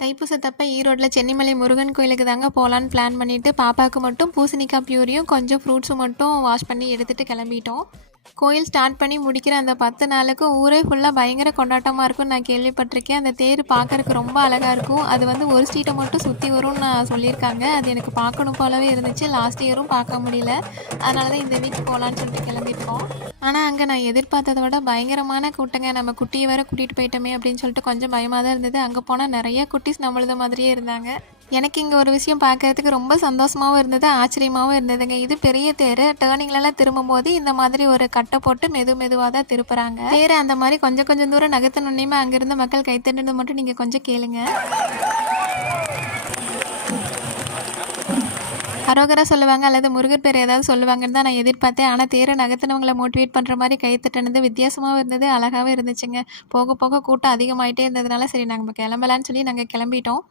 தைப்பூசத்தப்ப ஈரோட்ல சென்னிமலை முருகன் கோயிலுக்கு தாங்க போகலான்னு பிளான் பண்ணிட்டு, பாப்பாவுக்கு மட்டும் பூசணிக்காய் பியூரியும், கொஞ்சம் ஃப்ரூட்ஸும் மட்டும் வாஷ் பண்ணி எடுத்துட்டு கிளம்பிட்டோம். கோயில் ஸ்டார்ட் பண்ணி முடிக்கிற அந்த 10 நாளுக்கு ஊரே ஃபுல்லாக பயங்கர கொண்டாட்டமாக இருக்கும்னு நான் கேள்விப்பட்டிருக்கேன். அந்த தேர் பார்க்கறக்கு ரொம்ப அழகாக இருக்கும். அது வந்து ஒரு ஸ்ட்ரீட்டை மட்டும் சுற்றி வரும்னு நான் சொல்லியிருக்காங்க. அது எனக்கு பார்க்கணும் போலவே இருந்துச்சு. லாஸ்ட் இயரும் பார்க்க முடியல. அதனால தான் இந்த வீக் போகலான்னு சொல்லிட்டு கிளம்பியிருக்கோம். ஆனால் அங்கே நான் எதிர்பார்த்ததை விட பயங்கரமான கூட்டங்க. நம்ம குட்டியை வேற கூட்டிகிட்டு போயிட்டோமே அப்படின்னு சொல்லிட்டு கொஞ்சம் பயமாக தான் இருந்தது. அங்கே போனால் நிறைய குட்டீஸ் நம்மளது மாதிரியே இருந்தாங்க. எனக்கு இங்கே ஒரு விஷயம் பார்க்கறதுக்கு ரொம்ப சந்தோஷமாகவும் இருந்தது, ஆச்சரியமாகவும் இருந்ததுங்க. இது பெரிய தேர். டேர்னிங்லலாம் திரும்பும்போது இந்த மாதிரி ஒரு கட்டை போட்டு மெதுவாக தான் திருப்புறாங்க. தேர் அந்த மாதிரி கொஞ்சம் கொஞ்சம் தூரம் நகர்த்தணுன்னே அங்கிருந்த மக்கள் கைத்தட்டுறது மட்டும் நீங்கள் கொஞ்சம் கேளுங்க. அரோகரா சொல்லுவாங்க அல்லது முருகர் பேர் ஏதாவது சொல்லுவாங்கன்னு தான் நான் எதிர்பார்த்தேன். ஆனால் தேரை நகர்த்தினவங்களை மோட்டிவேட் பண்ணுற மாதிரி கைத்தட்டினது வித்தியாசமாகவும் இருந்தது, அழகாகவும் இருந்துச்சுங்க. போக போக கூட்டம் அதிகமாயிட்டே இருந்ததுனால சரி நாங்கள் கிளம்பலான்னு சொல்லி நாங்கள் கிளம்பிட்டோம்.